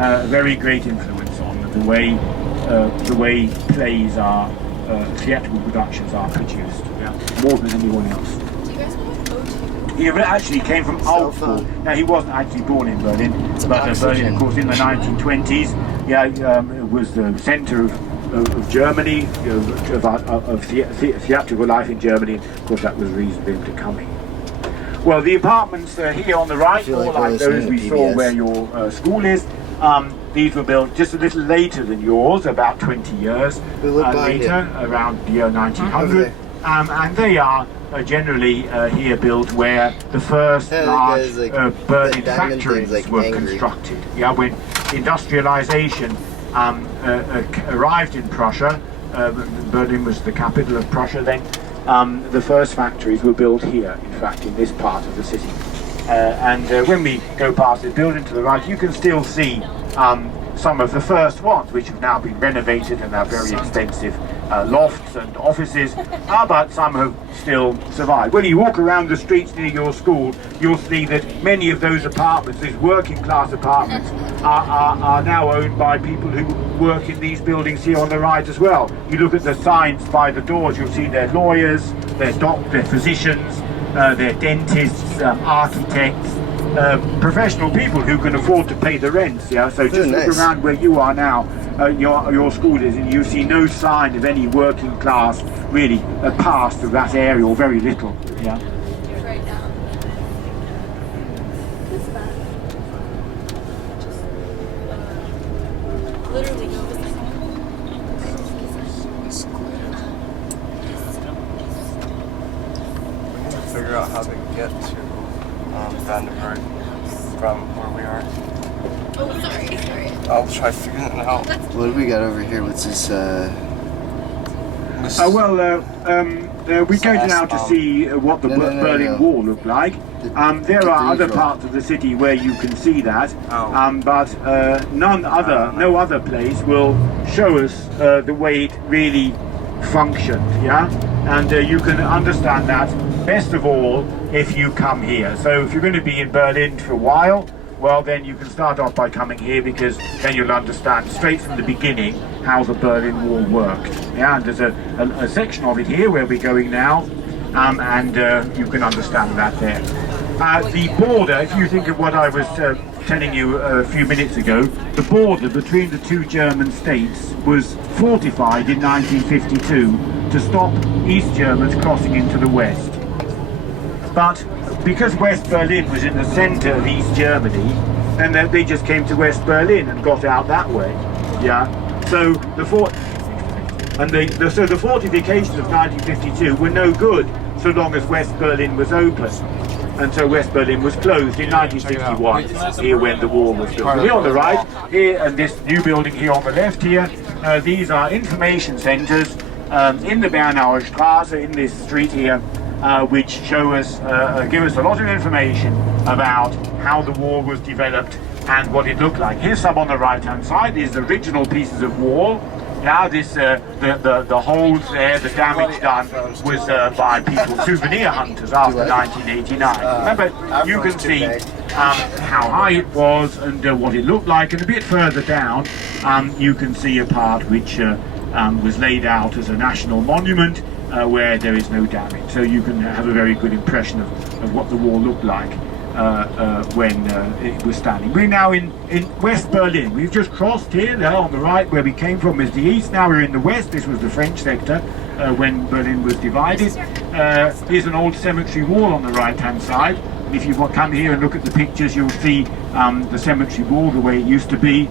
very great influence on the way plays are, theatrical productions are produced, more than anyone else. Do you guys know what He actually came from Augsburg. Now, he wasn't actually born in Berlin, but Berlin, of course, in the 1920s, it was the centre of Germany, of theatrical life in Germany. Of course, that was the reason for him to come here. Well, the apartments here on the right, all like those we saw where your school is, these were built just a little later than yours, about 20 years later, around the year 1900. And they are generally here built where the first large Berlin factories were constructed. Yeah, when industrialization arrived in Prussia, Berlin was the capital of Prussia then, the first factories were built here, in fact, in this part of the city. And when we go past the building to the right, you can still see some of the first ones, which have now been renovated and are very expensive lofts and offices, but some have still survived. When you walk around the streets near your school, you'll see that many of those apartments, these working class apartments, are now owned by people who work in these buildings here on the right as well. You look at the signs by the doors, you'll see they're lawyers, they're physicians, they're dentists, architects, professional people who can afford to pay the rents. So just look around where you are now, your school is, and you see no sign of any working class really past through that area, or very little. Right now. What's that? Just literally go figure out how to get to Vandenberg from where we are. Oh, sorry. I'll try figuring it out. What do we got over here? What's this? We're going now to see what the Berlin Wall looked like. There are other parts of the city where you can see that, but no other place will show us the way it really functioned. And you can understand that best of all if you come here. So if you're going to be in Berlin for a while, well, then you can start off by coming here, because then you'll understand straight from the beginning how the Berlin Wall worked. And there's a section of it here where we're going now, and you can understand that there. The border, if you think of what I was telling you a few minutes ago, the border between the two German states was fortified in 1952 to stop East Germans crossing into the West. But because West Berlin was in the centre of East Germany, then they just came to West Berlin and got out that way. So the fortifications of 1952 were no good so long as West Berlin was open. And so West Berlin was closed in 1961, here when the wall was built. So here on the right, here, and this new building here on the left here, these are information centres in the Bernauer Straße, in this street here, which show us, give us a lot of information about how the wall was developed and what it looked like. Here's some on the right-hand side. These are original pieces of wall. Now this, the holes there, the damage done was by people, souvenir hunters, after 1989. Remember, you can see how high it was and what it looked like, and a bit further down you can see a part which was laid out as a national monument where there is no damage. So you can have a very good impression of what the wall looked like when it was standing. We're now in West Berlin. We've just crossed here. There on the right, where we came from, is the east. Now we're in the west. This was the French sector when Berlin was divided. Here's an old cemetery wall on the right-hand side. And if you come here and look at the pictures, you'll see the cemetery wall the way it used to be.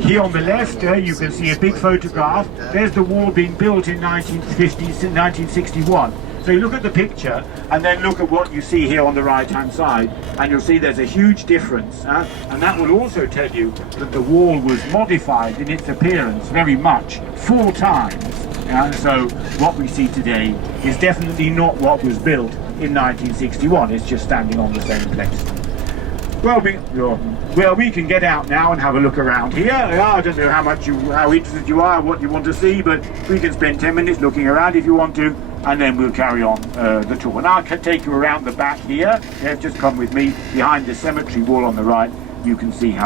Here on the left, you can see a big photograph. There's the wall being built in 1961. So you look at the picture and then look at what you see here on the right-hand side, and you'll see there's a huge difference. And that will also tell you that the wall was modified in its appearance very much, 4 times. So what we see today is definitely not what was built in 1961. It's just standing on the same place. Well, we can get out now and have a look around here. I don't know how interested you are, what you want to see, but we can spend 10 minutes looking around if you want to, and then we'll carry on the tour. And I can take you around the back here. Just come with me behind the cemetery wall on the right, you can see how